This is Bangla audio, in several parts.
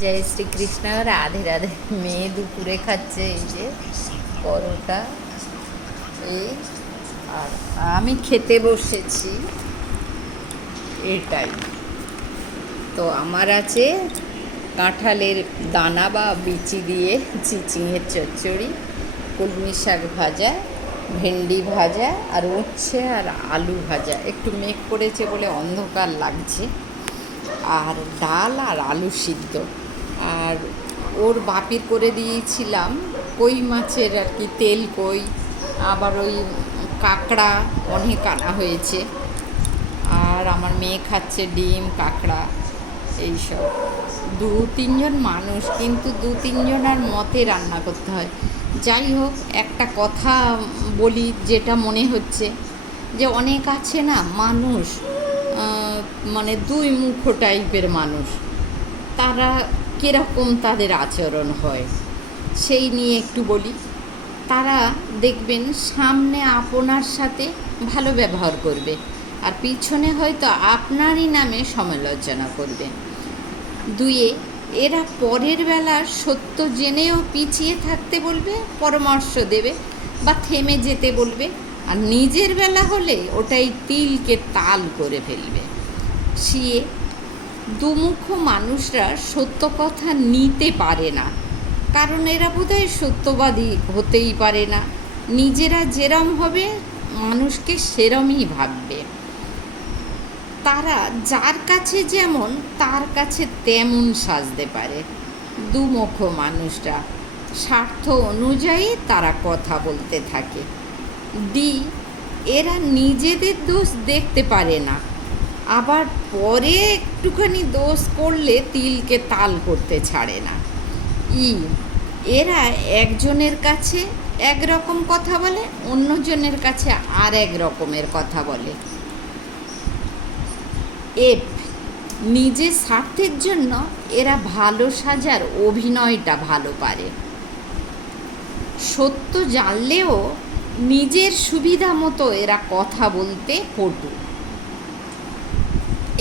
জয় শ্রীকৃষ্ণ, রাধে রাধে। মেয়ে দুপুরে খাচ্ছে এই যে পরোটা, এই আর আমি খেতে বসেছি। এটাই তো আমার আছে কাঁঠালের দানা বা বিচি দিয়ে চিচিঙের চচ্চড়ি, কলমি শাক ভাজা, ভেন্ডি ভাজা, আর উচ্ছে আর আলু ভাজা। একটু মেঘ করেছে বলে অন্ধকার লাগছে। আর ডাল আর আলু সিদ্ধ। আর ওর বাপির করে দিয়েছিলাম কই মাছের আর কি, তেল কই, আবার ওই কাঁকড়া অনেক আনা হয়েছে। আর আমার মেয়ে খাচ্ছে ডিম, কাঁকড়া, এইসব। দু তিনজন মানুষ, কিন্তু দু তিনজনের মতে রান্না করতে হয়। যাই হোক, একটা কথা বলি যেটা মনে হচ্ছে, যে অনেক আছে না মানুষ, মানে দুই মুখো টাইপের মানুষ, তারা কীরকম তাদের আচরণ হয় সেই নিয়ে একটু বলি। তারা দেখবেন সামনে আপনার সাথে ভালো ব্যবহার করবে, আর পিছনে হয়তো আপনারই নামে সমালোচনা করবে। দুয়ে, এরা পরের বেলার সত্য জেনেও পিছিয়ে থাকতে বলবে, পরামর্শ দেবে বা থেমে যেতে বলবে, আর নিজের বেলা হলে ওটাই তিলকে তাল করে ফেলবে। সিয়ে, দুমুখো মানুষরা সত্য কথা নিতে পারে না, কারণ এরা বোধহয় সত্যবাদী হতেই পারে না। নিজেরা যেরম হবে মানুষকে সেরমই ভাববে। তারা যার কাছে যেমন তার কাছে তেমন সাজতে পারে। দুমুখো মানুষরা স্বার্থ অনুযায়ী তারা কথা বলতে থাকে। ডি, এরা নিজেদের দোষ দেখতে পারে না, আবার পরে একটুখানি দোষ করলে তিলকে তাল করতে ছাড়ে না। ই, এরা একজনের কাছে একরকম কথা বলে, অন্যজনের কাছে আর এক রকমের কথা বলে। এফ, নিজের স্বার্থের জন্য এরা ভালো সাজার অভিনয়টা ভালো পারে। সত্য জানলেও নিজের সুবিধা মতো এরা কথা বলতে পটু।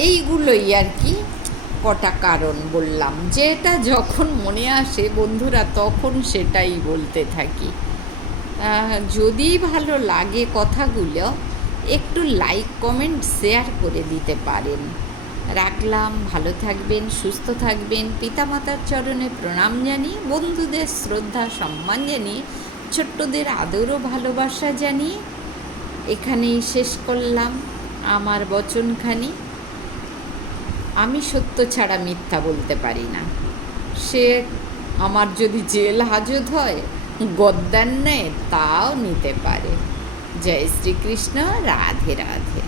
এইগুলোই আর কি কটা কারণ বললাম, যেটা যখন মনে আসে বন্ধুরা তখন সেটাই বলতে থাকি। যদি ভালো লাগে কথাগুলো, একটু লাইক, কমেন্ট, শেয়ার করে দিতে পারেন। রাখলাম, ভালো থাকবেন, সুস্থ থাকবেন। পিতামাতার চরণে প্রণাম জানিয়ে, বন্ধুদের শ্রদ্ধা সম্মান জানিয়ে, ছোট্টদের আদর ও ভালোবাসা জানিয়ে এখানেই শেষ করলাম আমার বচনখানি। আমি সত্য ছাড়া মিথ্যা বলতে পারি না। সে আমার যদি জেল হাজত হয়, গদ্দার নেয়, তাও নিতে পারে। জয় শ্রীকৃষ্ণ, রাধে রাধে।